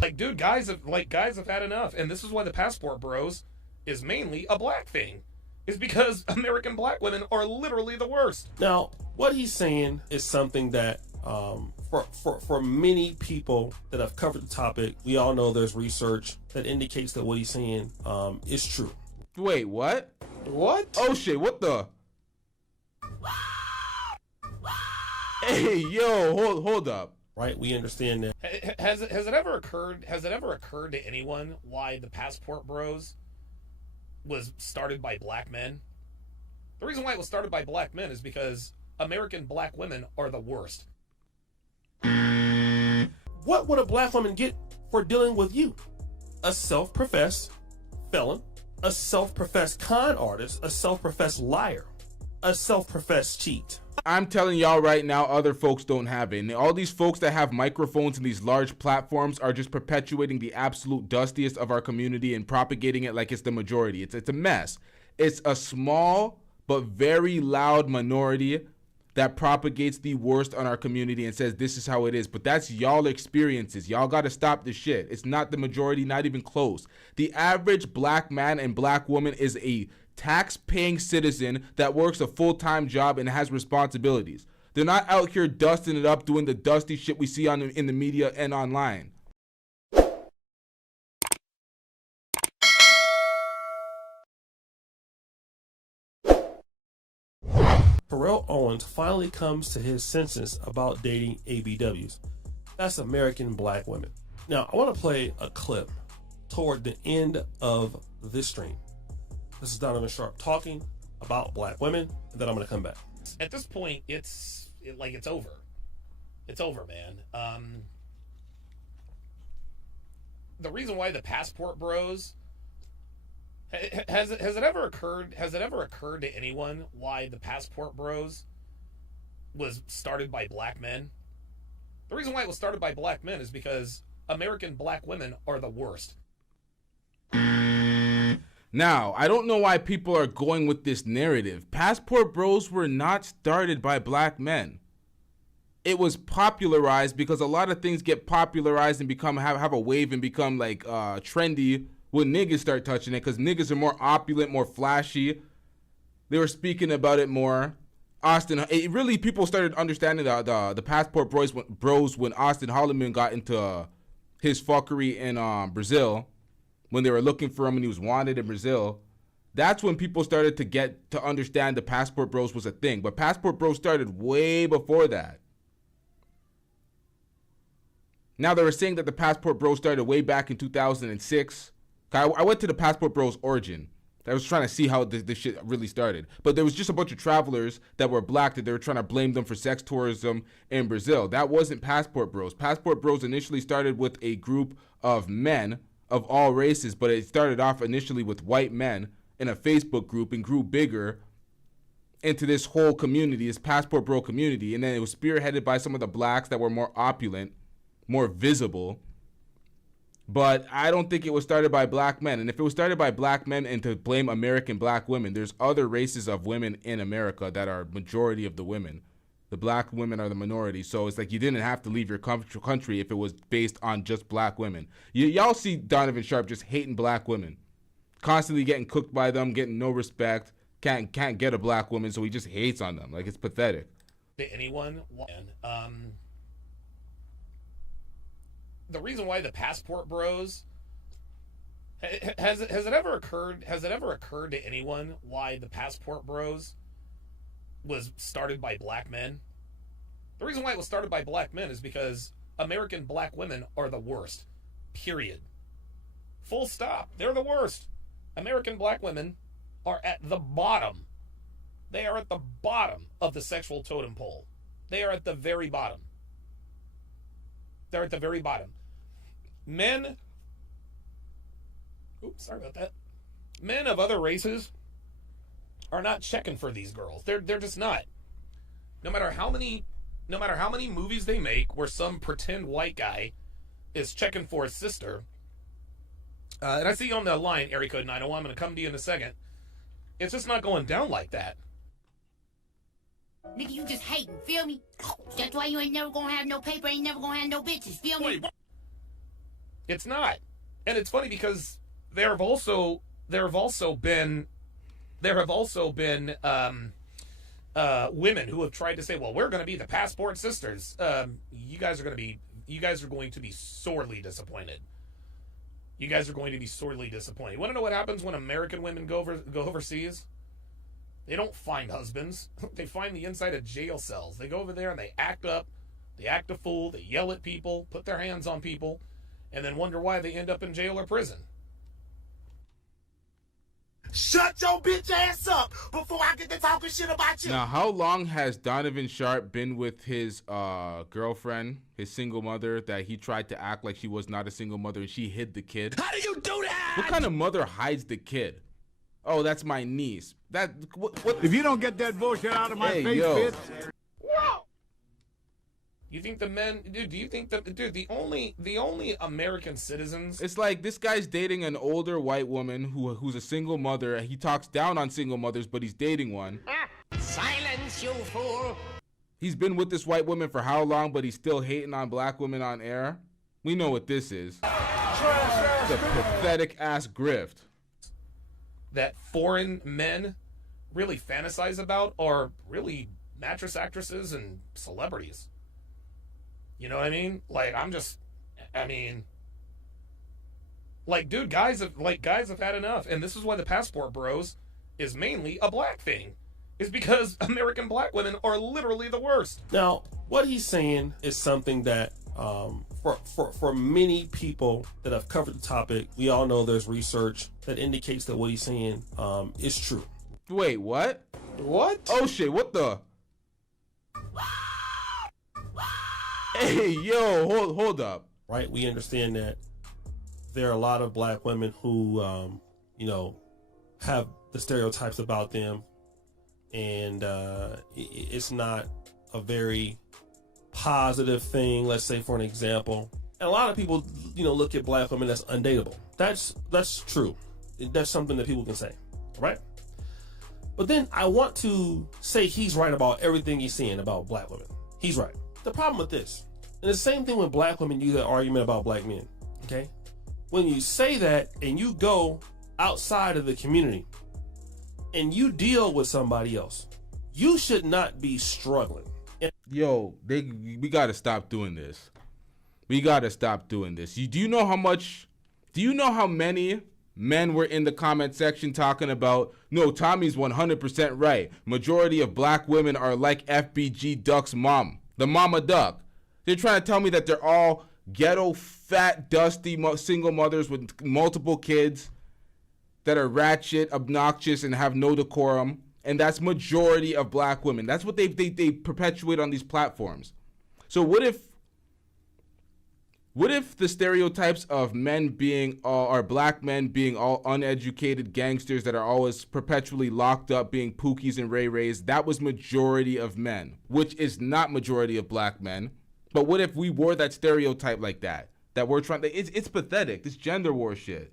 Like, dude, guys have had enough, and this is why the passport bros is mainly a black thing. Is because American black women are literally the worst. Now, what he's saying is something that for many people that have covered the topic, we all know there's research that indicates that what he's saying is true. Wait, what? What? Oh shit, what the? Hey, yo, hold up. Right? We understand that. Has it ever occurred to anyone why the passport bros was started by black men? The reason why it was started by black men is because American black women are the worst. What would a black woman get for dealing with you? A self-professed felon, a self-professed con artist, a self-professed liar, a self-professed cheat. I'm telling y'all right now, other folks don't have it. And all these folks that have microphones and these large platforms are just perpetuating the absolute dustiest of our community and propagating it like it's the majority. It's a mess. It's a small but very loud minority that propagates the worst on our community and says this is how it is. But that's y'all experiences. Y'all got to stop this shit. It's not the majority, not even close. The average black man and black woman is a tax-paying citizen that works a full-time job and has responsibilities. They're not out here dusting it up, doing the dusty shit we see in the media and online. Terrell Owens finally comes to his senses about dating ABWs. That's American black women. Now, I want to play a clip toward the end of this stream. This is Donovan Sharpe talking about black women, and then I'm going to come back. At this point, it's over. It's over, man. The reason why the passport bros has it ever occurred to anyone why the passport bros was started by black men? The reason why it was started by black men is because American black women are the worst. Now, I don't know why people are going with this narrative. Passport bros were not started by black men. It was popularized because a lot of things get popularized and become have a wave and become like trendy when niggas start touching it, because niggas are more opulent, more flashy. They were speaking about it more. People started understanding the passport bros when Austin Holloman got into his fuckery in Brazil. When they were looking for him and he was wanted in Brazil, that's when people started to get to understand the passport bros was a thing. But passport bros started way before that. Now they were saying that the passport bros started way back in 2006. I went to the passport bros origin. I was trying to see how this shit really started. But there was just a bunch of travelers that were black that they were trying to blame them for sex tourism in Brazil. That wasn't passport bros. Passport bros initially started with a group of men of all races, but it started off initially with white men in a Facebook group and grew bigger into this whole community, this passport bro community. And then it was spearheaded by some of the blacks that were more opulent, more visible. But I don't think it was started by black men. And if it was started by black men and to blame American black women, there's other races of women in America that are majority of the women. The black women are the minority. So it's like you didn't have to leave your country if it was based on just black women. Y'all see Donovan Sharpe just hating black women. Constantly getting cooked by them, getting no respect. Can't get a black woman, so he just hates on them. Like, it's pathetic. To anyone, the reason why the passport bros has it ever occurred to anyone why the passport bros was started by black men? The reason why it was started by black men is because American black women are the worst. Period. Full stop. They're the worst. American black women are at the bottom. They are at the bottom of the sexual totem pole. They are at the very bottom. They're at the very bottom. Men, oops, sorry about that. Men of other races are not checking for these girls. They're just not. No matter how many movies they make where some pretend white guy is checking for his sister, and I see you on the line, area code 901. I'm going to come to you in a second. It's just not going down like that. Nigga, you just hating, feel me? That's why you ain't never gonna have no paper, ain't never gonna have no bitches, feel me? It's not. And it's funny because there have also been women who have tried to say, well, we're going to be the passport sisters. You guys are going to be sorely disappointed. You guys are going to be sorely disappointed. You want to know what happens when American women go overseas? They don't find husbands. They find the inside of jail cells. They go over there and they act up. They act a fool. They yell at people, put their hands on people, and then wonder why they end up in jail or prison. Shut your bitch ass up before I get to talking shit about you. Now, how long has Donovan Sharpe been with his girlfriend, his single mother, that he tried to act like she was not a single mother and she hid the kid? How do you do that? What kind of mother hides the kid? Oh, that's my niece. What? If you don't get that bullshit out of my face, yo. bitch. Whoa! You think the men, dude? Do you think that, dude? The only American citizens. It's like this guy's dating an older white woman who's a single mother. He talks down on single mothers, but he's dating one. Silence, you fool. He's been with this white woman for how long, but he's still hating on black women on air? We know what this is. It's a pathetic ass grift. That foreign men really fantasize about are really mattress actresses and celebrities. You know what I mean? Like, dude, guys have had enough. And this is why the passport bros is mainly a black thing. Is because American black women are literally the worst. Now, what he's saying is something that for many people that have covered the topic, we all know there's research that indicates that what he's saying is true. Wait, what? What? Oh shit, what the? Hey, yo, hold up. Right? We understand that there are a lot of black women who, have the stereotypes about them, and it's not a very positive thing. Let's say, for an example, and a lot of people, look at black women as undateable. That's true. That's something that people can say, right? But then I want to say he's right about everything he's saying about black women. He's right. The problem with this, and the same thing when black women use that argument about black men, okay? When you say that and you go outside of the community and you deal with somebody else, you should not be struggling. Yo, we gotta stop doing this. We gotta stop doing this. Do you know how many men were in the comment section talking about, no, Tommy's 100% right. Majority of black women are like FBG Duck's mom, the mama duck. They're trying to tell me that they're all ghetto, fat, dusty single mothers with multiple kids that are ratchet, obnoxious, and have no decorum. And that's majority of black women. That's what they perpetuate on these platforms. So what if the stereotypes of men being or black men being all uneducated gangsters that are always perpetually locked up being pookies and ray-rays, that was majority of men, which is not majority of black men. But what if we wore that stereotype like that we're trying to, it's pathetic, this gender war shit.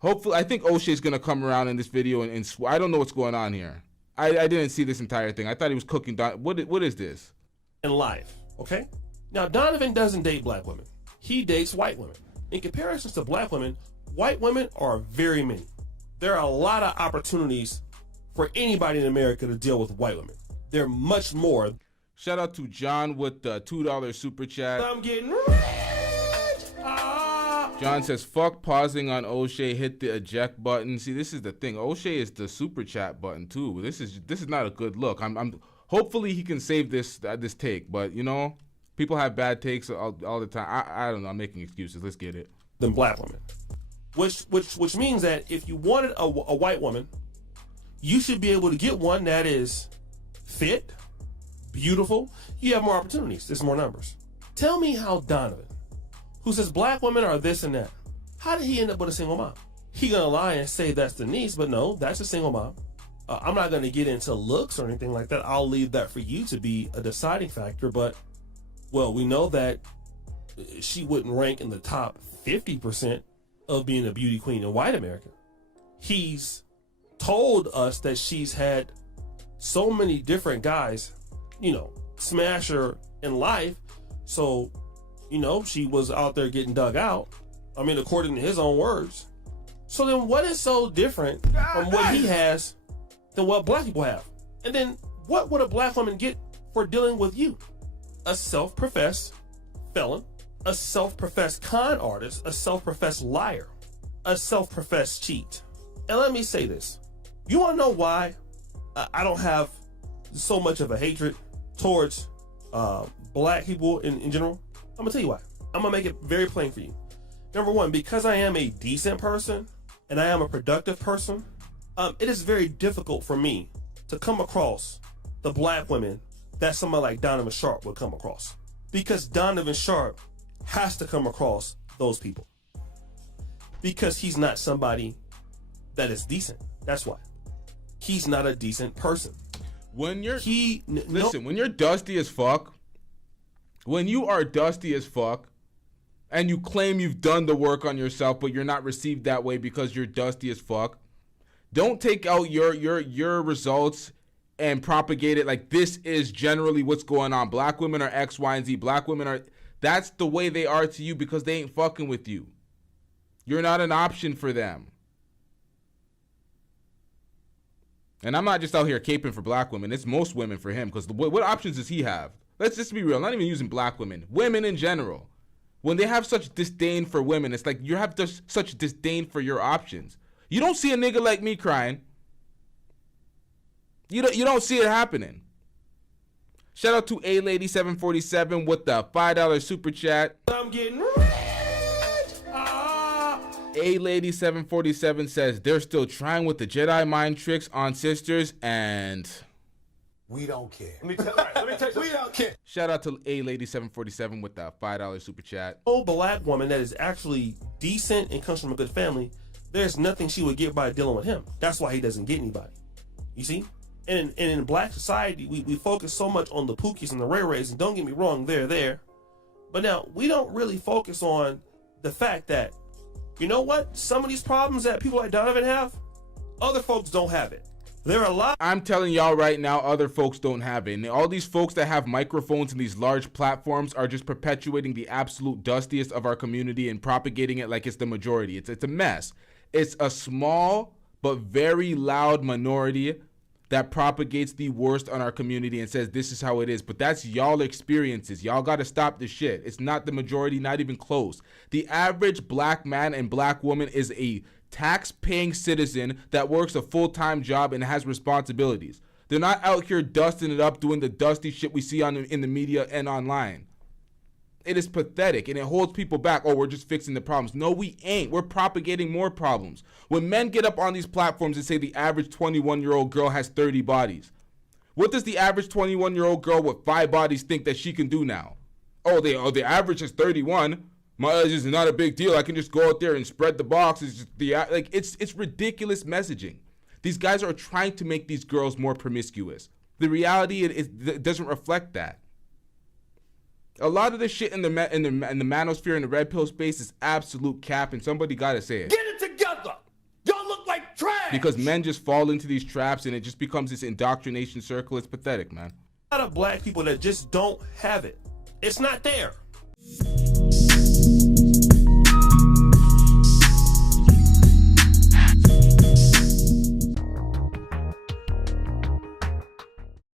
Hopefully, I think O'Shea's gonna come around in this video and I don't know what's going on here. I didn't see this entire thing. I thought he was cooking. What is this? In life, okay? Now, Donovan doesn't date black women. He dates white women. In comparison to black women, white women are very many. There are a lot of opportunities for anybody in America to deal with white women. They're much more. Shout out to John with the $2 super chat. I'm getting rich. John says, fuck pausing on O'Shea, hit the eject button. See, this is the thing. O'Shea is the super chat button too. This is not a good look. I'm hopefully he can save this take, but people have bad takes all the time. I don't know. I'm making excuses. Let's get it. Than black women, which means that if you wanted a white woman, you should be able to get one that is fit, beautiful. You have more opportunities. There's more numbers. Tell me how Donovan, who says black women are this and that, how did he end up with a single mom? He gonna lie and say that's the niece, but no, that's a single mom. I'm not gonna get into looks or anything like that. I'll leave that for you to be a deciding factor. But, well, we know that she wouldn't rank in the top 50% of being a beauty queen in white America. He's told us that she's had so many different guys, smash her in life. So you know, she was out there getting dug out. I mean, according to his own words. So then what is so different from what he has than what black people have? And then what would a black woman get for dealing with you? A self-professed felon, a self-professed con artist, a self-professed liar, a self-professed cheat. And let me say this. You want to know why I don't have so much of a hatred towards black people in general? I'm going to tell you why. I'm going to make it very plain for you. Number one, because I am a decent person and I am a productive person, it is very difficult for me to come across the black women that someone like Donovan Sharpe would come across. Because Donovan Sharpe has to come across those people. Because he's not somebody that is decent. That's why. He's not a decent person. When you're when you're dusty as fuck, when you are dusty as fuck, and you claim you've done the work on yourself, but you're not received that way because you're dusty as fuck, don't take out your results and propagate it like this is generally what's going on. Black women are X, Y, and Z. Black women are, that's the way they are to you because they ain't fucking with you. You're not an option for them. And I'm not just out here caping for black women. It's most women for him because what options does he have? Let's just be real. I'm not even using black women. Women in general. When they have such disdain for women, it's like you have just such disdain for your options. You don't see a nigga like me crying. You don't see it happening. Shout out to A-Lady747 with the $5 super chat. I'm getting rich. A-Lady747 says they're still trying with the Jedi mind tricks on sisters and We don't care. Let me tell you. We don't care. shout out to A-Lady747 with the $5 super chat. Oh, black woman that is actually decent and comes from a good family, there's nothing she would get by dealing with him. That's why he doesn't get anybody. You see? And in black society, we focus so much on the Pookies and the Ray Rays, and don't get me wrong, they're there. But now, we don't really focus on the fact that, you know what? Some of these problems that people like Donovan have, other folks don't have it. There are a lot. I'm telling y'all right now, other folks don't have it. And all these folks that have microphones and these large platforms are just perpetuating the absolute dustiest of our community and propagating it like it's the majority. It's a mess. It's a small but very loud minority that propagates the worst on our community and says this is how it is. But that's y'all experiences. Y'all got to stop this shit. It's not the majority, not even close. The average black man and black woman is a tax-paying citizen that works a full-time job and has responsibilities. They're not out here dusting it up, doing the dusty shit we see in the media and online. It is pathetic, and it holds people back. Oh, we're just fixing the problems. No, we ain't. We're propagating more problems. When men get up on these platforms and say the average 21-year-old girl has 30 bodies, what does the average 21-year-old girl with 5 bodies think that she can do now? Oh, the average is 31. My age is not a big deal. I can just go out there and spread the box. It's ridiculous messaging. These guys are trying to make these girls more promiscuous. The reality it doesn't reflect that. A lot of the shit in the manosphere and the red pill space is absolute cap, and somebody gotta say it. Get it together. Y'all look like trash. Because men just fall into these traps, and it just becomes this indoctrination circle. It's pathetic, man. A lot of black people that just don't have it. It's not there.